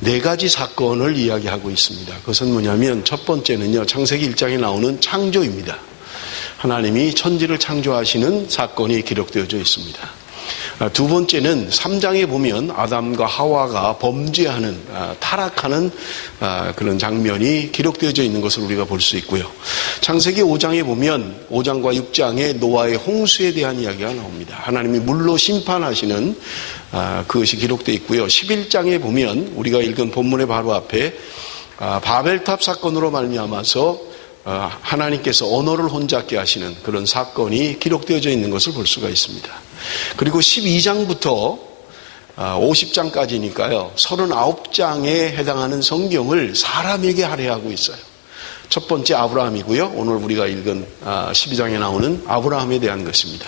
네 가지 사건을 이야기하고 있습니다. 그것은 뭐냐면 첫 번째는요, 창세기 1장에 나오는 창조입니다. 하나님이 천지를 창조하시는 사건이 기록되어져 있습니다. 두 번째는 3장에 보면 아담과 하와가 범죄하는, 타락하는 그런 장면이 기록되어져 있는 것을 우리가 볼 수 있고요. 창세기 5장에 보면 5장과 6장에 노아의 홍수에 대한 이야기가 나옵니다. 하나님이 물로 심판하시는 그것이 기록되어 있고요. 11장에 보면 우리가 읽은 본문의 바로 앞에 바벨탑 사건으로 말미암아서 하나님께서 언어를 혼잡게 하시는 그런 사건이 기록되어져 있는 것을 볼 수가 있습니다. 그리고 12장부터 50장까지니까요. 39장에 해당하는 성경을 사람에게 할애하고 있어요. 첫 번째 아브라함이고요. 오늘 우리가 읽은 12장에 나오는 아브라함에 대한 것입니다.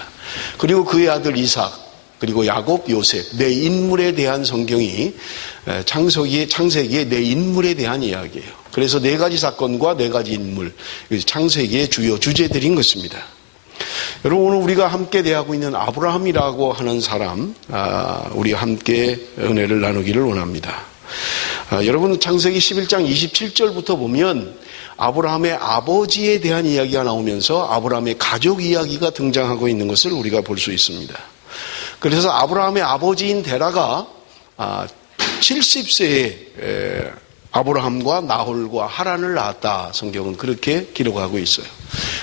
그리고 그의 아들 이삭, 그리고 야곱, 요셉, 네 인물에 대한 성경이 창세기의 네 인물에 대한 이야기예요. 그래서 네 가지 사건과 네 가지 인물, 창세기의 주요 주제들인 것입니다. 여러분, 오늘 우리가 함께 대하고 있는 아브라함이라고 하는 사람, 우리 함께 은혜를 나누기를 원합니다. 여러분, 창세기 11장 27절부터 보면 아브라함의 아버지에 대한 이야기가 나오면서 아브라함의 가족 이야기가 등장하고 있는 것을 우리가 볼 수 있습니다. 그래서 아브라함의 아버지인 데라가 70세에 아브라함과 나홀과 하란을 낳았다. 성경은 그렇게 기록하고 있어요.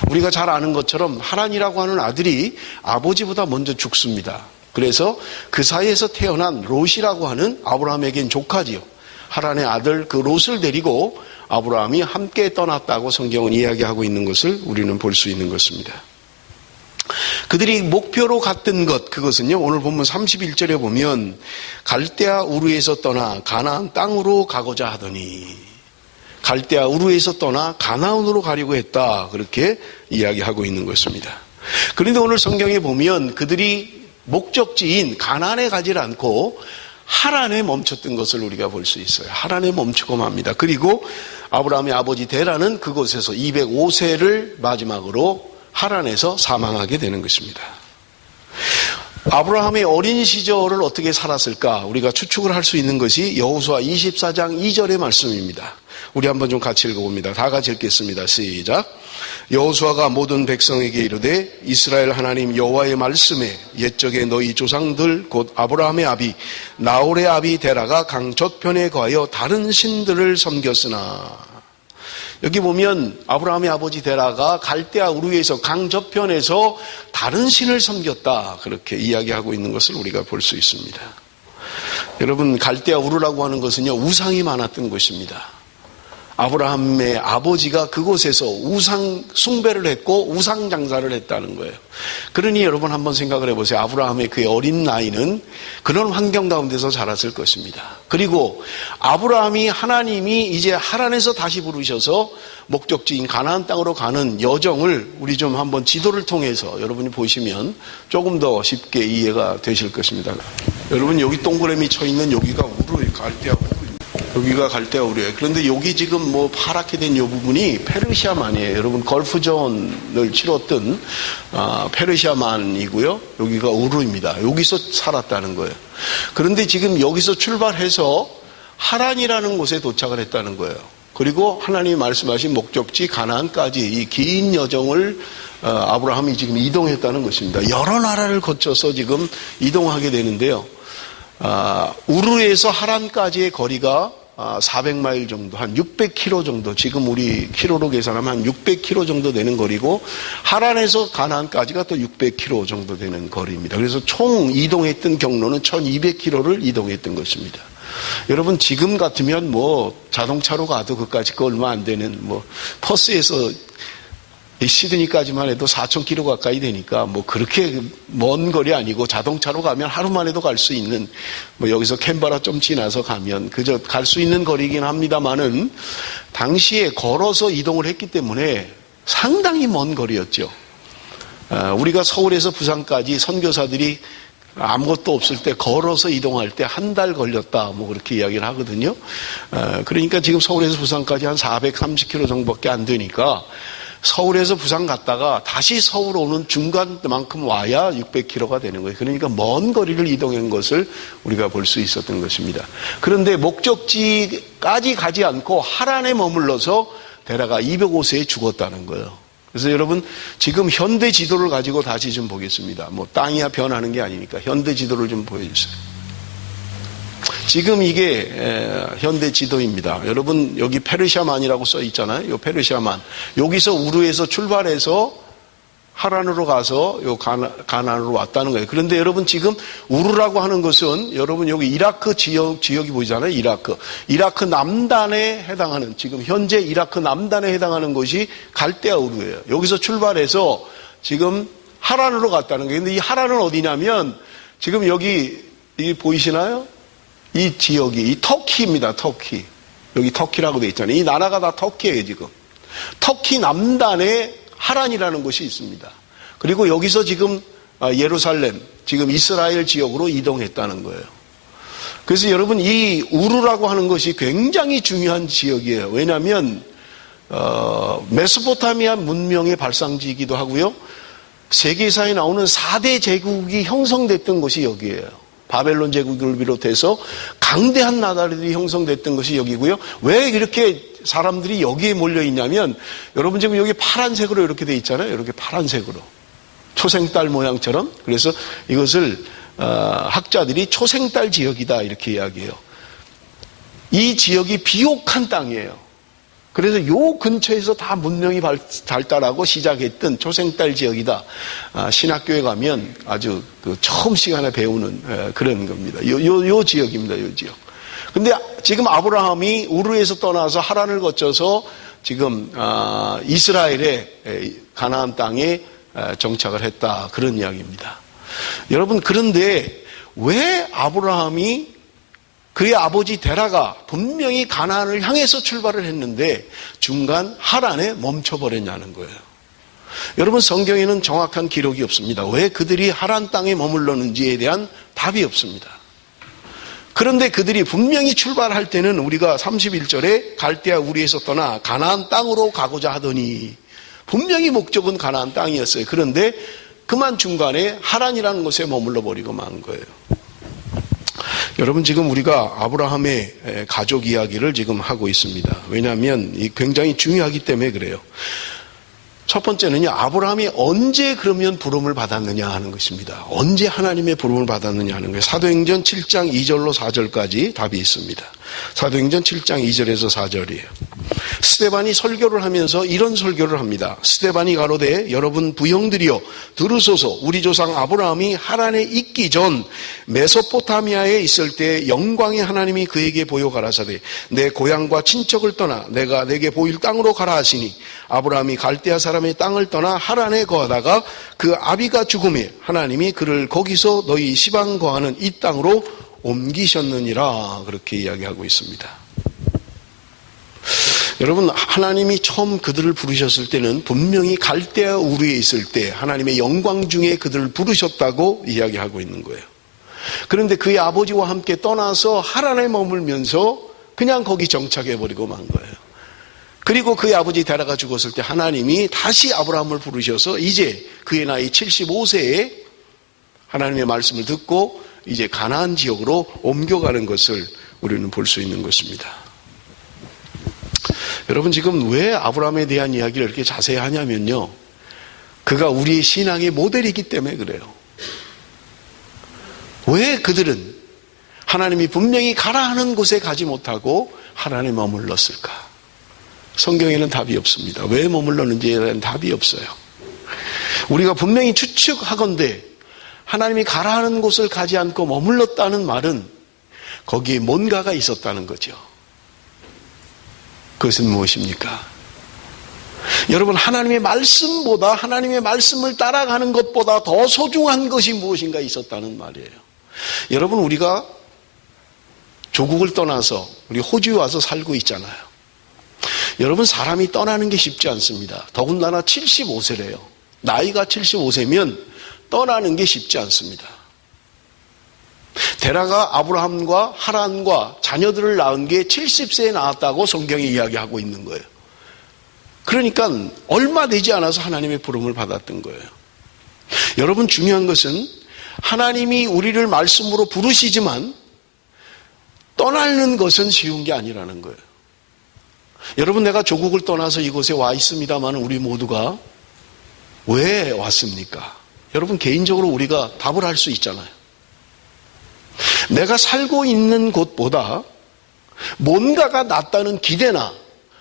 우리가 잘 아는 것처럼 하란이라고 하는 아들이 아버지보다 먼저 죽습니다. 그래서 그 사이에서 태어난 롯이라고 하는 아브라함에겐 조카지요. 하란의 아들 그 롯을 데리고 아브라함이 함께 떠났다고 성경은 이야기하고 있는 것을 우리는 볼 수 있는 것입니다. 그들이 목표로 갔던 것, 그것은요, 오늘 본문 31절에 보면 갈대아 우르에서 떠나 가나안 땅으로 가고자 하더니, 갈대아 우르에서 떠나 가나안으로 가려고 했다, 그렇게 이야기하고 있는 것입니다. 그런데 오늘 성경에 보면 그들이 목적지인 가나안에 가지 않고 하란에 멈췄던 것을 우리가 볼 수 있어요. 하란에 멈추고 맙니다. 그리고 아브라함의 아버지 데라는 그곳에서 205세를 마지막으로 하란에서 사망하게 되는 것입니다. 아브라함의 어린 시절을 어떻게 살았을까? 우리가 추측을 할 수 있는 것이 여호수아 24장 2절의 말씀입니다. 우리 한번 좀 같이 읽어봅니다. 다 같이 읽겠습니다. 시작. 여호수아가 모든 백성에게 이르되 이스라엘 하나님 여호와의 말씀에 옛적에 너희 조상들 곧 아브라함의 아비 나홀의 아비 데라가 강 저편에 거하여 다른 신들을 섬겼으나, 여기 보면 아브라함의 아버지 데라가 갈대아 우르에서 강 저편에서 다른 신을 섬겼다, 그렇게 이야기하고 있는 것을 우리가 볼 수 있습니다. 여러분, 갈대아 우르라고 하는 것은요, 우상이 많았던 곳입니다. 아브라함의 아버지가 그곳에서 우상 숭배를 했고 우상 장사를 했다는 거예요. 그러니 여러분 한번 생각을 해보세요. 아브라함의 그 어린 나이는 그런 환경 가운데서 자랐을 것입니다. 그리고 아브라함이 하나님이 이제 하란에서 다시 부르셔서 목적지인 가나안 땅으로 가는 여정을 우리 좀 한번 지도를 통해서 여러분이 보시면 조금 더 쉽게 이해가 되실 것입니다. 여러분, 여기 동그라미 쳐 있는 여기가 우르예요. 갈대아 우르. 여기가 갈대아 우르예요. 그런데 여기 지금 뭐 파랗게 된 이 부분이 페르시아만이에요. 여러분, 걸프전을 치렀던 페르시아만이고요. 여기가 우르입니다. 여기서 살았다는 거예요. 그런데 지금 여기서 출발해서 하란이라는 곳에 도착을 했다는 거예요. 그리고 하나님이 말씀하신 목적지 가나안까지 이 긴 여정을 아브라함이 지금 이동했다는 것입니다. 여러 나라를 거쳐서 지금 이동하게 되는데요. 우르에서 하란까지의 거리가 400마일 정도, 한 600km 정도, 지금 우리 키로로 계산하면 한 600km 정도 되는 거리고, 하란에서 가나안까지가 또 600km 정도 되는 거리입니다. 그래서 총 이동했던 경로는 1200km를 이동했던 것입니다. 여러분, 지금 같으면 뭐 자동차로 가도 그까짓 거 얼마 안 되는, 뭐 퍼스에서 시드니까지만 해도 4,000km 가까이 되니까 뭐 그렇게 먼 거리 아니고 자동차로 가면 하루만 해도 갈 수 있는, 뭐 여기서 캔버라 좀 지나서 가면 그저 갈 수 있는 거리긴 합니다만은 당시에 걸어서 이동을 했기 때문에 상당히 먼 거리였죠. 우리가 서울에서 부산까지 선교사들이 아무것도 없을 때 걸어서 이동할 때 한 달 걸렸다, 뭐 그렇게 이야기를 하거든요. 그러니까 지금 서울에서 부산까지 한 430km 정도밖에 안 되니까 서울에서 부산 갔다가 다시 서울 오는 중간만큼 와야 600km가 되는 거예요. 그러니까 먼 거리를 이동한 것을 우리가 볼 수 있었던 것입니다. 그런데 목적지까지 가지 않고 하란에 머물러서 데라가 205세에 죽었다는 거예요. 그래서 여러분 지금 현대 지도를 가지고 다시 좀 보겠습니다. 뭐 땅이야 변하는 게 아니니까 현대 지도를 좀 보여주세요. 지금 이게 현대 지도입니다. 여러분 여기 페르시아만이라고 써 있잖아요. 요 페르시아만. 여기서 우르에서 출발해서 하란으로 가서 요 가나안으로 왔다는 거예요. 그런데 여러분 지금 우르라고 하는 것은 여러분 여기 이라크 지역이 보이잖아요. 이라크 남단에 해당하는 지금 현재 이라크 남단에 해당하는 것이 갈대아 우르예요. 여기서 출발해서 지금 하란으로 갔다는 거예요. 근데 이 하란은 어디냐면 지금 여기 보이시나요? 이 지역이 이 터키입니다. 터키. 여기 터키라고 돼 있잖아요. 이 나라가 다 터키예요, 지금. 터키 남단에 하란이라는 곳이 있습니다. 그리고 여기서 지금 예루살렘, 지금 이스라엘 지역으로 이동했다는 거예요. 그래서 여러분 이 우르라고 하는 것이 굉장히 중요한 지역이에요. 왜냐하면 메소포타미아 문명의 발상지이기도 하고요. 세계사에 나오는 4대 제국이 형성됐던 곳이 여기예요. 바벨론 제국을 비롯해서 강대한 나라들이 형성됐던 것이 여기고요. 왜 이렇게 사람들이 여기에 몰려 있냐면 여러분 지금 여기 파란색으로 이렇게 돼 있잖아요. 이렇게 파란색으로 초생달 모양처럼. 그래서 이것을 학자들이 초생달 지역이다 이렇게 이야기해요. 이 지역이 비옥한 땅이에요. 그래서 요 근처에서 다 문명이 발달하고 시작했던 초생달 지역이다. 신학교에 가면 아주 처음 시간에 배우는 그런 겁니다. 요 지역입니다. 요 지역. 근데 지금 아브라함이 우르에서 떠나서 하란을 거쳐서 지금 이스라엘의 가나안 땅에 정착을 했다. 그런 이야기입니다. 여러분 그런데 왜 아브라함이 그의 아버지 데라가 분명히 가나안을 향해서 출발을 했는데 중간 하란에 멈춰버렸냐는 거예요. 여러분 성경에는 정확한 기록이 없습니다. 왜 그들이 하란 땅에 머물렀는지에 대한 답이 없습니다. 그런데 그들이 분명히 출발할 때는 우리가 31절에 갈대아 우리에서 떠나 가나안 땅으로 가고자 하더니 분명히 목적은 가나안 땅이었어요. 그런데 그만 중간에 하란이라는 곳에 머물러 버리고 만 거예요. 여러분 지금 우리가 아브라함의 가족 이야기를 지금 하고 있습니다. 왜냐하면 굉장히 중요하기 때문에 그래요. 첫 번째는요, 아브라함이 언제 그러면 부름을 받았느냐 하는 것입니다. 언제 하나님의 부름을 받았느냐 하는 거예요. 사도행전 7장 2절로 4절까지 답이 있습니다. 사도행전 7장 2절에서 4절이에요. 스데반이 설교를 하면서 이런 설교를 합니다. 스데반이 가로되 여러분 부형들이여 들으소서. 우리 조상 아브라함이 하란에 있기 전 메소포타미아에 있을 때 영광의 하나님이 그에게 보여 가라사대 내 고향과 친척을 떠나 내가 내게 보일 땅으로 가라 하시니 아브라함이 갈대아 사람의 땅을 떠나 하란에 거하다가 그 아비가 죽음에 하나님이 그를 거기서 너희 시방 거하는 이 땅으로 옮기셨느니라. 그렇게 이야기하고 있습니다. 여러분 하나님이 처음 그들을 부르셨을 때는 분명히 갈대아 우르에 있을 때 하나님의 영광 중에 그들을 부르셨다고 이야기하고 있는 거예요. 그런데 그의 아버지와 함께 떠나서 하란에 머물면서 그냥 거기 정착해버리고 만 거예요. 그리고 그의 아버지 데라가 죽었을 때 하나님이 다시 아브라함을 부르셔서 이제 그의 나이 75세에 하나님의 말씀을 듣고 이제 가나안 지역으로 옮겨가는 것을 우리는 볼 수 있는 것입니다. 여러분 지금 왜 아브라함에 대한 이야기를 이렇게 자세히 하냐면요. 그가 우리의 신앙의 모델이기 때문에 그래요. 왜 그들은 하나님이 분명히 가라 하는 곳에 가지 못하고 하란에 머물렀을까? 성경에는 답이 없습니다. 왜 머물렀는지에 대한 답이 없어요. 우리가 분명히 추측하건대 하나님이 가라 하는 곳을 가지 않고 머물렀다는 말은 거기에 뭔가가 있었다는 거죠. 그것은 무엇입니까? 여러분 하나님의 말씀보다 하나님의 말씀을 따라가는 것보다 더 소중한 것이 무엇인가 있었다는 말이에요. 여러분 우리가 조국을 떠나서 우리 호주에 와서 살고 있잖아요. 여러분 사람이 떠나는 게 쉽지 않습니다. 더군다나 75세래요. 나이가 75세면 떠나는 게 쉽지 않습니다. 데라가 아브라함과 하란과 자녀들을 낳은 게 70세에 낳았다고 성경이 이야기하고 있는 거예요. 그러니까 얼마 되지 않아서 하나님의 부름을 받았던 거예요. 여러분, 중요한 것은 하나님이 우리를 말씀으로 부르시지만 떠나는 것은 쉬운 게 아니라는 거예요. 여러분, 내가 조국을 떠나서 이곳에 와 있습니다만 우리 모두가 왜 왔습니까? 여러분, 개인적으로 우리가 답을 할 수 있잖아요. 내가 살고 있는 곳보다 뭔가가 낫다는 기대나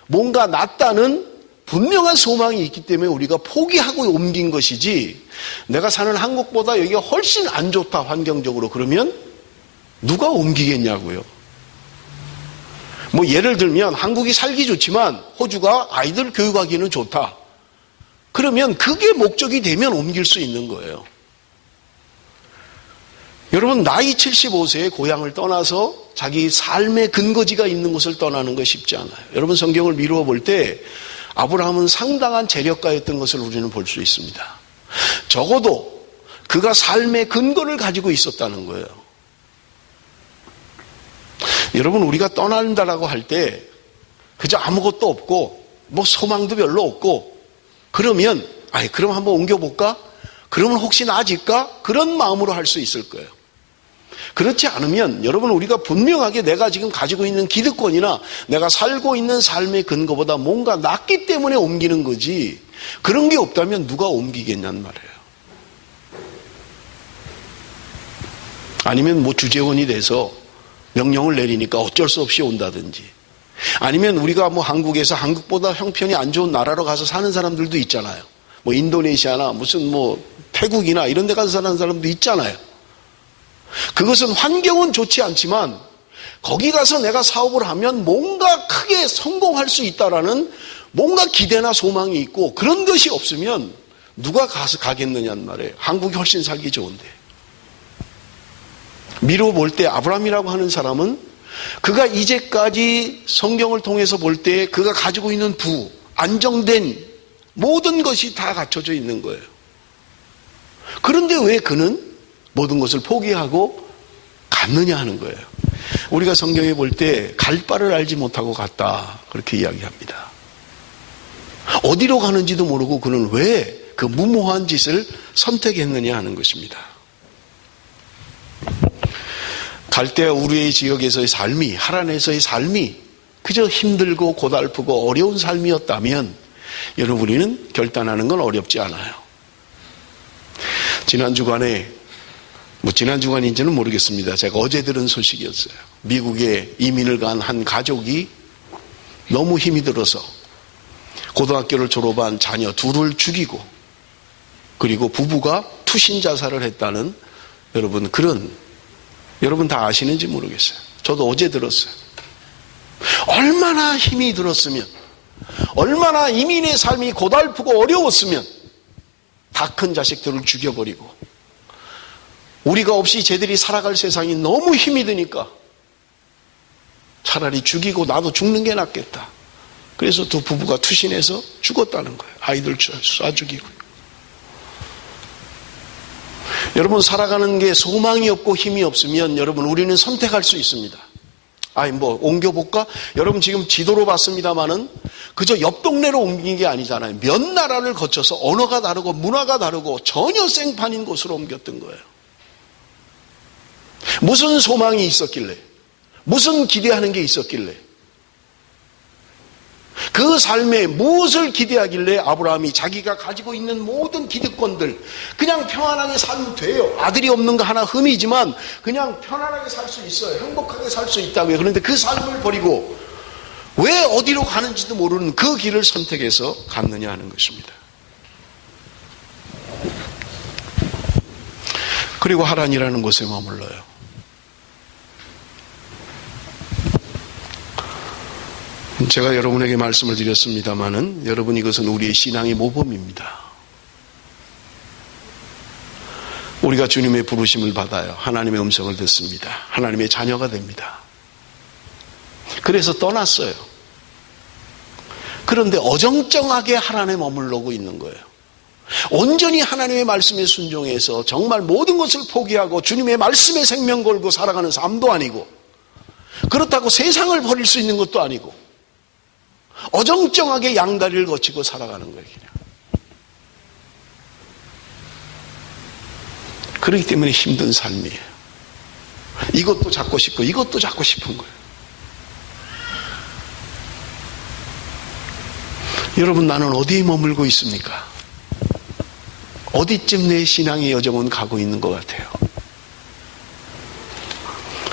뭔가 낫다는 분명한 소망이 있기 때문에 우리가 포기하고 옮긴 것이지, 내가 사는 한국보다 여기가 훨씬 안 좋다 환경적으로, 그러면 누가 옮기겠냐고요. 뭐 예를 들면 한국이 살기 좋지만 호주가 아이들 교육하기는 좋다. 그러면 그게 목적이 되면 옮길 수 있는 거예요. 여러분, 나이 75세에 고향을 떠나서 자기 삶의 근거지가 있는 곳을 떠나는 거 쉽지 않아요. 여러분, 성경을 미루어 볼 때 아브라함은 상당한 재력가였던 것을 우리는 볼 수 있습니다. 적어도 그가 삶의 근거를 가지고 있었다는 거예요. 여러분, 우리가 떠난다라고 할 때 그저 아무것도 없고 뭐 소망도 별로 없고 그러면 그럼 한번 옮겨볼까? 그러면 혹시 나아질까? 그런 마음으로 할 수 있을 거예요. 그렇지 않으면 여러분, 우리가 분명하게 내가 지금 가지고 있는 기득권이나 내가 살고 있는 삶의 근거보다 뭔가 낫기 때문에 옮기는 거지, 그런 게 없다면 누가 옮기겠냐는 말이에요. 아니면 뭐 주재원이 돼서 명령을 내리니까 어쩔 수 없이 온다든지, 아니면 우리가 뭐 한국에서 한국보다 형편이 안 좋은 나라로 가서 사는 사람들도 있잖아요. 뭐 인도네시아나 무슨 뭐 태국이나 이런 데 가서 사는 사람도 있잖아요. 그것은 환경은 좋지 않지만 거기 가서 내가 사업을 하면 뭔가 크게 성공할 수 있다라는 뭔가 기대나 소망이 있고, 그런 것이 없으면 누가 가서 가겠느냐는 말이에요. 한국이 훨씬 살기 좋은데. 미루어 볼 때 아브라함이라고 하는 사람은 그가 이제까지 성경을 통해서 볼 때 그가 가지고 있는 안정된 모든 것이 다 갖춰져 있는 거예요. 그런데 왜 그는 모든 것을 포기하고 갔느냐 하는 거예요. 우리가 성경에 볼 때 갈 바를 알지 못하고 갔다, 그렇게 이야기합니다. 어디로 가는지도 모르고 그는 왜 그 무모한 짓을 선택했느냐 하는 것입니다. 갈대아 우르의 지역에서의 삶이, 하란에서의 삶이 그저 힘들고 고달프고 어려운 삶이었다면 여러분, 우리는 결단하는 건 어렵지 않아요. 지난 주간에, 지난 주간인지는 모르겠습니다. 제가 어제 들은 소식이었어요. 미국에 이민을 간 한 가족이 너무 힘이 들어서 고등학교를 졸업한 자녀 둘을 죽이고, 그리고 부부가 투신 자살을 했다는, 여러분 다 아시는지 모르겠어요. 저도 어제 들었어요. 얼마나 힘이 들었으면, 얼마나 이민의 삶이 고달프고 어려웠으면 다 큰 자식들을 죽여버리고, 우리가 없이 쟤들이 살아갈 세상이 너무 힘이 드니까 차라리 죽이고 나도 죽는 게 낫겠다. 그래서 두 부부가 투신해서 죽었다는 거예요. 아이들 쏴 죽이고. 여러분, 살아가는 게 소망이 없고 힘이 없으면 여러분, 우리는 선택할 수 있습니다. 옮겨볼까? 여러분, 지금 지도로 봤습니다마는 그저 옆 동네로 옮긴 게 아니잖아요. 몇 나라를 거쳐서 언어가 다르고 문화가 다르고 전혀 생판인 곳으로 옮겼던 거예요. 무슨 소망이 있었길래, 무슨 기대하는 게 있었길래, 그 삶에 무엇을 기대하길래 아브라함이 자기가 가지고 있는 모든 기득권들, 그냥 평안하게 살면 돼요. 아들이 없는 거 하나 흠이지만 그냥 편안하게 살 수 있어요. 행복하게 살 수 있다고요. 그런데 그 삶을 버리고 왜 어디로 가는지도 모르는 그 길을 선택해서 갔느냐 하는 것입니다. 그리고 하란이라는 곳에 머물러요. 제가 여러분에게 말씀을 드렸습니다마는 여러분, 이것은 우리의 신앙의 모범입니다. 우리가 주님의 부르심을 받아요. 하나님의 음성을 듣습니다. 하나님의 자녀가 됩니다. 그래서 떠났어요. 그런데 어정쩡하게 하란에 머물러고 있는 거예요. 온전히 하나님의 말씀에 순종해서 정말 모든 것을 포기하고 주님의 말씀에 생명 걸고 살아가는 삶도 아니고, 그렇다고 세상을 버릴 수 있는 것도 아니고, 어정쩡하게 양다리를 거치고 살아가는 거예요. 그냥. 그렇기 때문에 힘든 삶이에요. 이것도 잡고 싶고 이것도 잡고 싶은 거예요. 여러분, 나는 어디에 머물고 있습니까? 어디쯤 내 신앙의 여정은 가고 있는 것 같아요?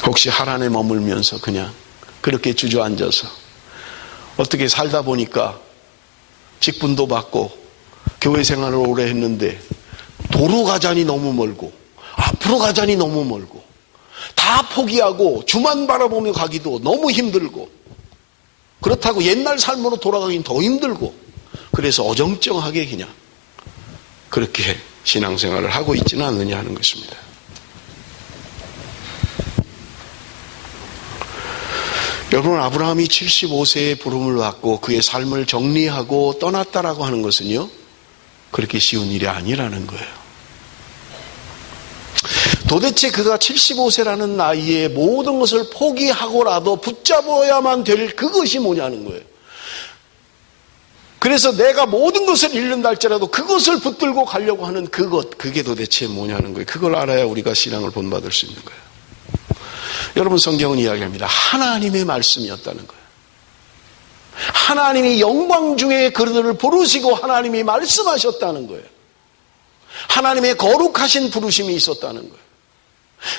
혹시 하란에 머물면서 그냥 그렇게 주저앉아서 어떻게 살다 보니까 직분도 받고 교회 생활을 오래 했는데 도로 가자니 너무 멀고 앞으로 가자니 너무 멀고 다 포기하고 주만 바라보며 가기도 너무 힘들고 그렇다고 옛날 삶으로 돌아가긴 더 힘들고 그래서 어정쩡하게 그냥 그렇게 신앙생활을 하고 있지는 않느냐 하는 것입니다. 여러분, 아브라함이 75세의 부름을 받고 그의 삶을 정리하고 떠났다라고 하는 것은요, 그렇게 쉬운 일이 아니라는 거예요. 도대체 그가 75세라는 나이에 모든 것을 포기하고라도 붙잡아야만 될 그것이 뭐냐는 거예요. 그래서 내가 모든 것을 잃는다 할지라도 그것을 붙들고 가려고 하는 그게 도대체 뭐냐는 거예요. 그걸 알아야 우리가 신앙을 본받을 수 있는 거예요. 여러분, 성경은 이야기합니다. 하나님의 말씀이었다는 거예요. 하나님이 영광 중에 그들을 부르시고 하나님이 말씀하셨다는 거예요. 하나님의 거룩하신 부르심이 있었다는 거예요.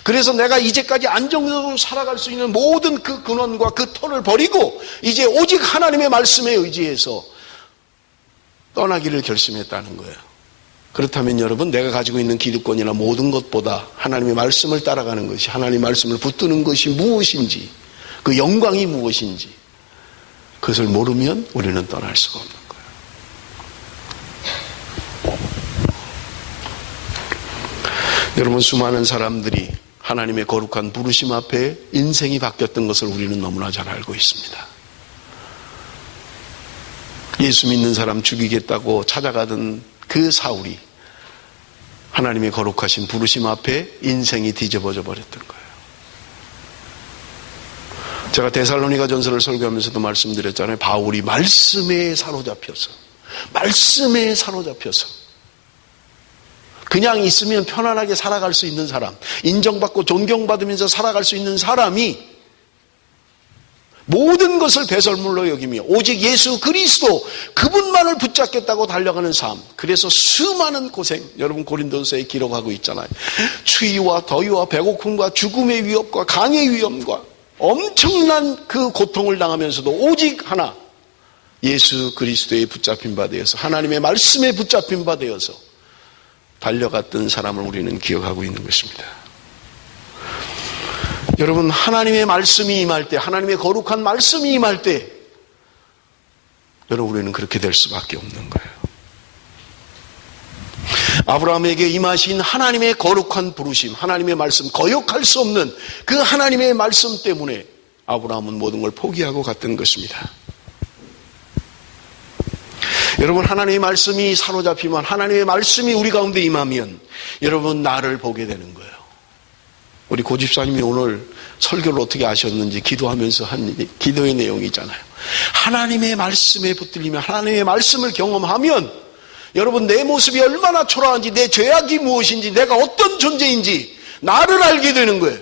그래서 내가 이제까지 안정적으로 살아갈 수 있는 모든 그 근원과 그 터를 버리고 이제 오직 하나님의 말씀에 의지해서 떠나기를 결심했다는 거예요. 그렇다면 여러분, 내가 가지고 있는 기득권이나 모든 것보다 하나님의 말씀을 따라가는 것이, 하나님의 말씀을 붙드는 것이 무엇인지, 그 영광이 무엇인지 그것을 모르면 우리는 떠날 수가 없는 거예요. 여러분, 수많은 사람들이 하나님의 거룩한 부르심 앞에 인생이 바뀌었던 것을 우리는 너무나 잘 알고 있습니다. 예수 믿는 사람 죽이겠다고 찾아가던 그 사울이 하나님의 거룩하신 부르심 앞에 인생이 뒤집어져 버렸던 거예요. 제가 데살로니가 전서를 설교하면서도 말씀드렸잖아요. 바울이 말씀에 사로잡혀서 그냥 있으면 편안하게 살아갈 수 있는 사람, 인정받고 존경받으면서 살아갈 수 있는 사람이 모든 것을 배설물로 여기며 오직 예수 그리스도 그분만을 붙잡겠다고 달려가는 삶. 그래서 수많은 고생, 여러분 고린도서에 기록하고 있잖아요. 추위와 더위와 배고픔과 죽음의 위협과 강의 위험과 엄청난 그 고통을 당하면서도 오직 하나, 예수 그리스도의 붙잡힌 바 되어서, 하나님의 말씀에 붙잡힌 바 되어서 달려갔던 사람을 우리는 기억하고 있는 것입니다. 여러분, 하나님의 말씀이 임할 때, 하나님의 거룩한 말씀이 임할 때 여러분, 우리는 그렇게 될 수밖에 없는 거예요. 아브라함에게 임하신 하나님의 거룩한 부르심, 하나님의 말씀, 거역할 수 없는 그 하나님의 말씀 때문에 아브라함은 모든 걸 포기하고 갔던 것입니다. 여러분, 하나님의 말씀이 사로잡히면, 하나님의 말씀이 우리 가운데 임하면 여러분, 나를 보게 되는 거예요. 우리 고집사님이 오늘 설교를 어떻게 하셨는지 기도하면서 한 기도의 내용이잖아요. 하나님의 말씀에 붙들리면, 하나님의 말씀을 경험하면 여러분, 내 모습이 얼마나 초라한지, 내 죄악이 무엇인지, 내가 어떤 존재인지 나를 알게 되는 거예요.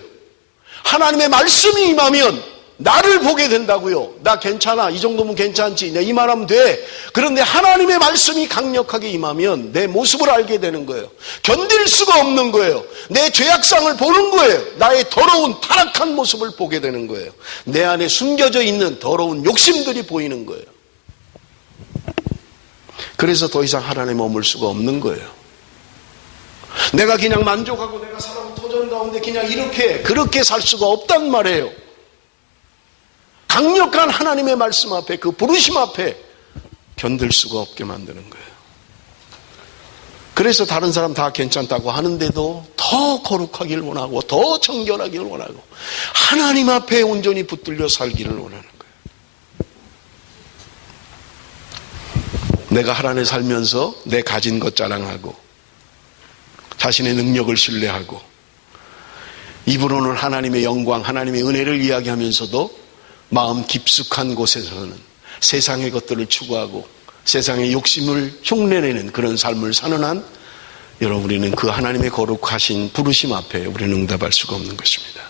하나님의 말씀이 임하면 나를 보게 된다고요. 나 괜찮아, 이 정도면 괜찮지, 내 이만하면 돼. 그런데 하나님의 말씀이 강력하게 임하면 내 모습을 알게 되는 거예요. 견딜 수가 없는 거예요. 내 죄악상을 보는 거예요. 나의 더러운 타락한 모습을 보게 되는 거예요. 내 안에 숨겨져 있는 더러운 욕심들이 보이는 거예요. 그래서 더 이상 하나님에 머물 수가 없는 거예요. 내가 그냥 만족하고 내가 살아온 도전 가운데 그냥 그렇게 살 수가 없단 말이에요. 강력한 하나님의 말씀 앞에, 그 부르심 앞에 견딜 수가 없게 만드는 거예요. 그래서 다른 사람 다 괜찮다고 하는데도 더 거룩하길 원하고, 더 정결하길 원하고, 하나님 앞에 온전히 붙들려 살기를 원하는 거예요. 내가 하나님 살면서 내 가진 것 자랑하고, 자신의 능력을 신뢰하고, 입으로는 하나님의 영광, 하나님의 은혜를 이야기하면서도 마음 깊숙한 곳에서는 세상의 것들을 추구하고 세상의 욕심을 흉내내는 그런 삶을 사는 한 여러분, 우리는 그 하나님의 거룩하신 부르심 앞에 우리는 응답할 수가 없는 것입니다.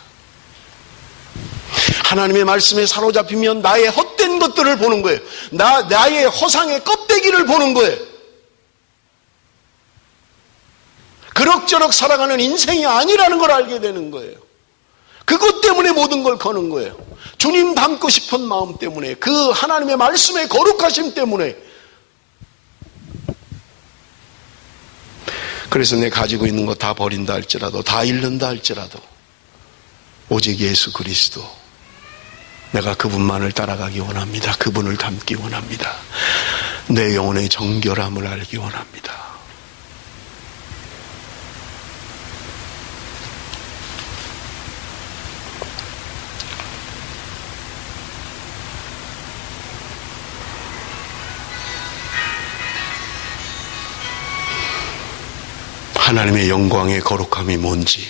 하나님의 말씀에 사로잡히면 나의 헛된 것들을 보는 거예요. 나의 허상의 껍데기를 보는 거예요. 그럭저럭 살아가는 인생이 아니라는 걸 알게 되는 거예요. 그것 때문에 모든 걸 거는 거예요. 주님 닮고 싶은 마음 때문에, 그 하나님의 말씀의 거룩하심 때문에. 그래서 내 가지고 있는 거 다 버린다 할지라도, 다 잃는다 할지라도 오직 예수 그리스도, 내가 그분만을 따라가기 원합니다. 그분을 닮기 원합니다. 내 영혼의 정결함을 알기 원합니다. 하나님의 영광의 거룩함이 뭔지,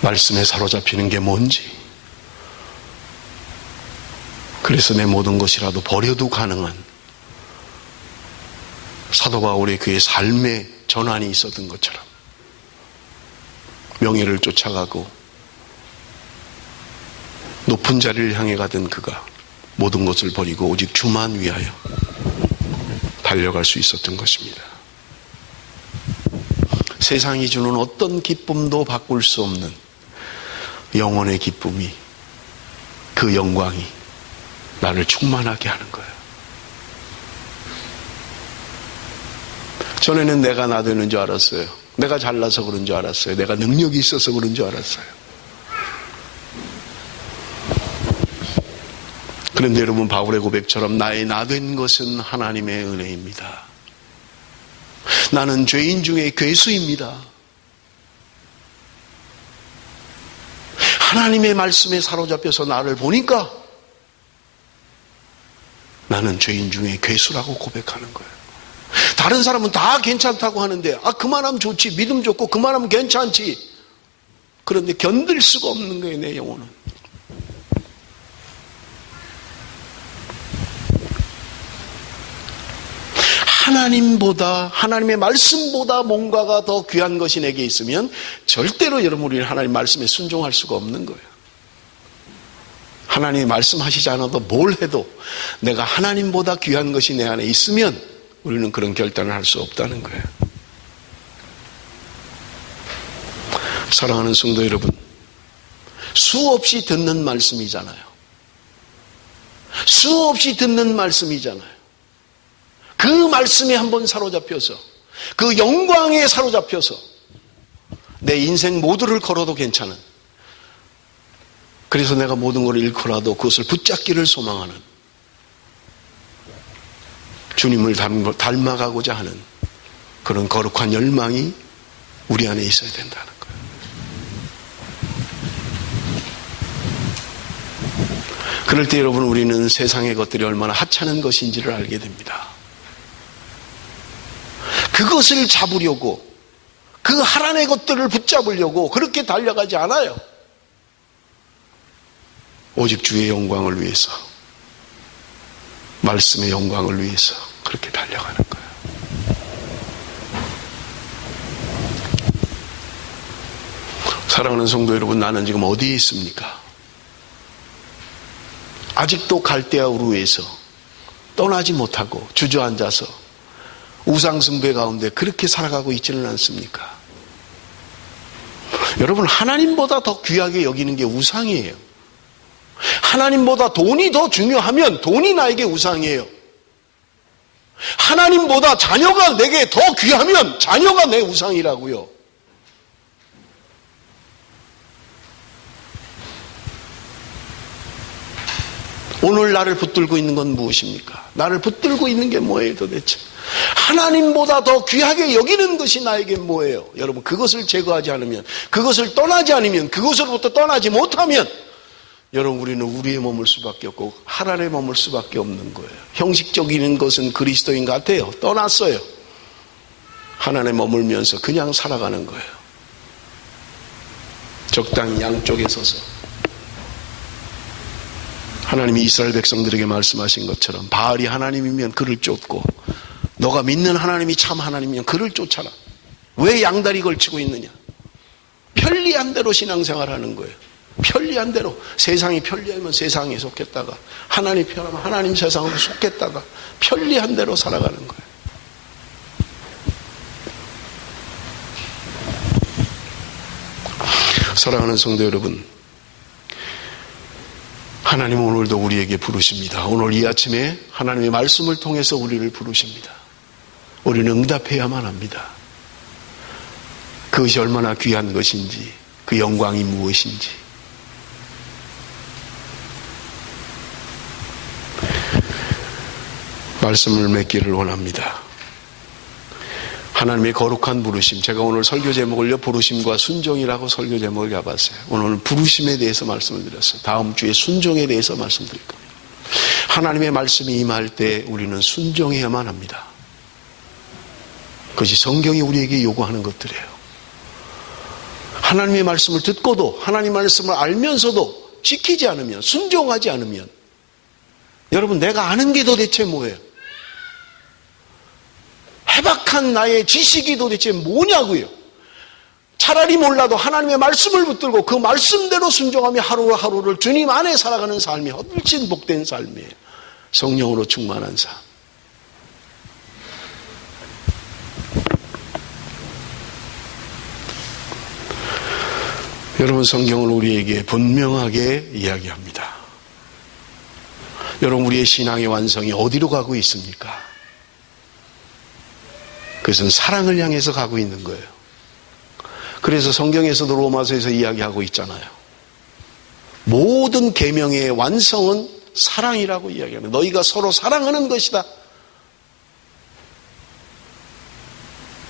말씀에 사로잡히는 게 뭔지, 그래서 내 모든 것이라도 버려도 가능한 사도 바울의 그의 삶의 전환이 있었던 것처럼 명예를 쫓아가고 높은 자리를 향해 가던 그가 모든 것을 버리고 오직 주만 위하여 달려갈 수 있었던 것입니다. 세상이 주는 어떤 기쁨도 바꿀 수 없는 영혼의 기쁨이, 그 영광이 나를 충만하게 하는 거예요. 전에는 내가 나 되는 줄 알았어요. 내가 잘나서 그런 줄 알았어요. 내가 능력이 있어서 그런 줄 알았어요. 그런데 여러분, 바울의 고백처럼 나의 나 된 것은 하나님의 은혜입니다. 나는 죄인 중에 괴수입니다. 하나님의 말씀에 사로잡혀서 나를 보니까 나는 죄인 중에 괴수라고 고백하는 거예요. 다른 사람은 다 괜찮다고 하는데, 그만하면 좋지, 믿음 좋고 그만하면 괜찮지. 그런데 견딜 수가 없는 거예요, 내 영혼은. 하나님보다, 하나님의 말씀보다 뭔가가 더 귀한 것이 내게 있으면 절대로 여러분, 우리는 하나님 말씀에 순종할 수가 없는 거예요. 하나님이 말씀하시지 않아도 뭘 해도 내가 하나님보다 귀한 것이 내 안에 있으면 우리는 그런 결단을 할 수 없다는 거예요. 사랑하는 성도 여러분, 수없이 듣는 말씀이잖아요. 수없이 듣는 말씀이잖아요. 그 말씀에 한번 사로잡혀서, 그 영광에 사로잡혀서 내 인생 모두를 걸어도 괜찮은, 그래서 내가 모든 걸 잃고라도 그것을 붙잡기를 소망하는, 주님을 닮아가고자 하는 그런 거룩한 열망이 우리 안에 있어야 된다는 거예요. 그럴 때 여러분, 우리는 세상의 것들이 얼마나 하찮은 것인지를 알게 됩니다. 그것을 잡으려고, 그 하나님의 것들을 붙잡으려고 그렇게 달려가지 않아요. 오직 주의 영광을 위해서, 말씀의 영광을 위해서 그렇게 달려가는 거예요. 사랑하는 성도 여러분, 나는 지금 어디에 있습니까? 아직도 갈대아 우르에서 떠나지 못하고 주저앉아서 우상숭배 가운데 그렇게 살아가고 있지는 않습니까? 여러분, 하나님보다 더 귀하게 여기는 게 우상이에요. 하나님보다 돈이 더 중요하면 돈이 나에게 우상이에요. 하나님보다 자녀가 내게 더 귀하면 자녀가 내 우상이라고요. 오늘 나를 붙들고 있는 건 무엇입니까? 나를 붙들고 있는 게 뭐예요 도대체? 하나님보다 더 귀하게 여기는 것이 나에게 뭐예요? 여러분, 그것을 제거하지 않으면, 그것을 떠나지 않으면, 그것으로부터 떠나지 못하면 여러분, 우리는 우리에 머물 수밖에 없고 하나님에 머물 수밖에 없는 거예요. 형식적인 것은 그리스도인 같아요. 떠났어요. 하나님에 머물면서 그냥 살아가는 거예요. 적당히 양쪽에 서서 하나님이 이스라엘 백성들에게 말씀하신 것처럼 바알이 하나님이면 그를 쫓고 너가 믿는 하나님이 참 하나님이면 그를 쫓아라. 왜 양다리 걸치고 있느냐? 편리한 대로 신앙생활하는 거예요. 편리한 대로. 세상이 편리하면 세상에 속했다가 하나님 편하면 하나님 세상으로 속했다가 편리한 대로 살아가는 거예요. 사랑하는 성도 여러분, 하나님은 오늘도 우리에게 부르십니다. 오늘 이 아침에 하나님의 말씀을 통해서 우리를 부르십니다. 우리는 응답해야만 합니다. 그것이 얼마나 귀한 것인지, 그 영광이 무엇인지. 말씀을 맺기를 원합니다. 하나님의 거룩한 부르심. 제가 오늘 설교 제목을요, 부르심과 순종이라고 설교 제목을 잡았어요. 오늘은 부르심에 대해서 말씀을 드렸어요. 다음 주에 순종에 대해서 말씀드릴 겁니다. 하나님의 말씀이 임할 때 우리는 순종해야만 합니다. 그것이 성경이 우리에게 요구하는 것들이에요. 하나님의 말씀을 듣고도 하나님의 말씀을 알면서도 지키지 않으면, 순종하지 않으면, 여러분, 내가 아는 게 도대체 뭐예요? 해박한 나의 지식이 도대체 뭐냐고요? 차라리 몰라도 하나님의 말씀을 붙들고 그 말씀대로 순종하며 하루하루를 주님 안에 살아가는 삶이 훨씬 복된 삶이에요. 성령으로 충만한 삶. 여러분, 성경은 우리에게 분명하게 이야기합니다. 여러분, 우리의 신앙의 완성이 어디로 가고 있습니까? 그것은 사랑을 향해서 가고 있는 거예요. 그래서 성경에서도 로마서에서 이야기하고 있잖아요. 모든 계명의 완성은 사랑이라고 이야기합니다. 너희가 서로 사랑하는 것이다.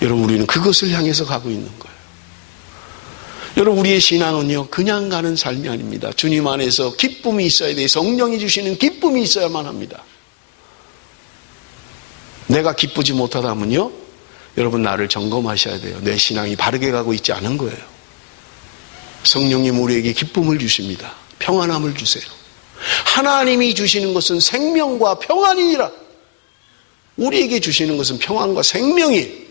여러분, 우리는 그것을 향해서 가고 있는 거예요. 여러분, 우리의 신앙은요, 그냥 가는 삶이 아닙니다. 주님 안에서 기쁨이 있어야 돼요. 성령이 주시는 기쁨이 있어야만 합니다. 내가 기쁘지 못하다면요, 여러분, 나를 점검하셔야 돼요. 내 신앙이 바르게 가고 있지 않은 거예요. 성령님 우리에게 기쁨을 주십니다. 평안함을 주세요. 하나님이 주시는 것은 생명과 평안이니라. 우리에게 주시는 것은 평안과 생명이에요.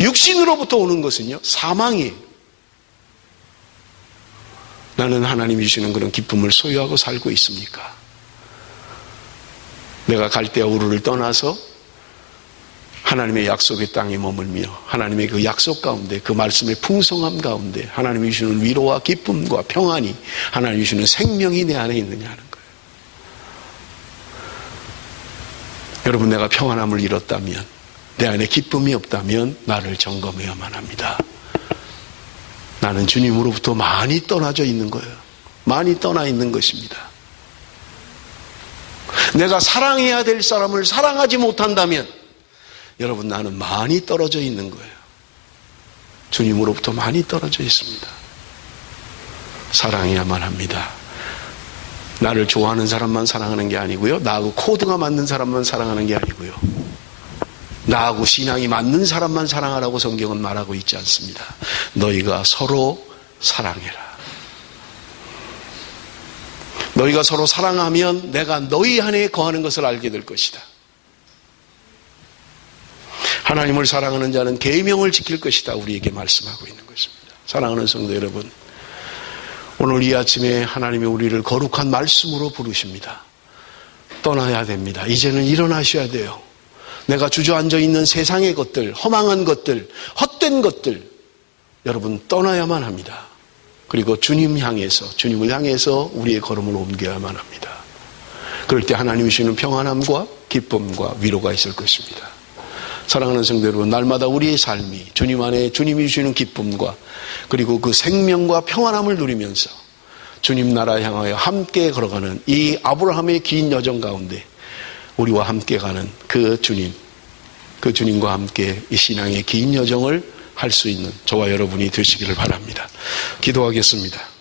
육신으로부터 오는 것은요, 사망이에요. 나는 하나님이 주시는 그런 기쁨을 소유하고 살고 있습니까? 내가 갈대아 우르를 떠나서 하나님의 약속의 땅에 머물며 하나님의 그 약속 가운데, 그 말씀의 풍성함 가운데 하나님이 주시는 위로와 기쁨과 평안이, 하나님이 주시는 생명이 내 안에 있느냐 하는 거예요. 여러분, 내가 평안함을 잃었다면, 내 안에 기쁨이 없다면 나를 점검해야만 합니다. 나는 주님으로부터 많이 떠나져 있는 거예요. 많이 떠나 있는 것입니다. 내가 사랑해야 될 사람을 사랑하지 못한다면 여러분, 나는 많이 떨어져 있는 거예요. 주님으로부터 많이 떨어져 있습니다. 사랑해야만 합니다. 나를 좋아하는 사람만 사랑하는 게 아니고요, 나하고 코드가 맞는 사람만 사랑하는 게 아니고요, 나하고 신앙이 맞는 사람만 사랑하라고 성경은 말하고 있지 않습니다. 너희가 서로 사랑해라. 너희가 서로 사랑하면 내가 너희 안에 거하는 것을 알게 될 것이다. 하나님을 사랑하는 자는 계명을 지킬 것이다. 우리에게 말씀하고 있는 것입니다. 사랑하는 성도 여러분, 오늘 이 아침에 하나님이 우리를 거룩한 말씀으로 부르십니다. 떠나야 됩니다. 이제는 일어나셔야 돼요. 내가 주저앉아 있는 세상의 것들, 허망한 것들, 헛된 것들, 여러분 떠나야만 합니다. 그리고 주님을 향해서 우리의 걸음을 옮겨야만 합니다. 그럴 때 하나님이 주시는 평안함과 기쁨과 위로가 있을 것입니다. 사랑하는 성도 여러분, 날마다 우리의 삶이 주님 안에 주님이 주시는 기쁨과 그리고 그 생명과 평안함을 누리면서 주님 나라 향하여 함께 걸어가는 이 아브라함의 긴 여정 가운데 우리와 함께 가는 그 주님과 함께 이 신앙의 긴 여정을 할 수 있는 저와 여러분이 되시기를 바랍니다. 기도하겠습니다.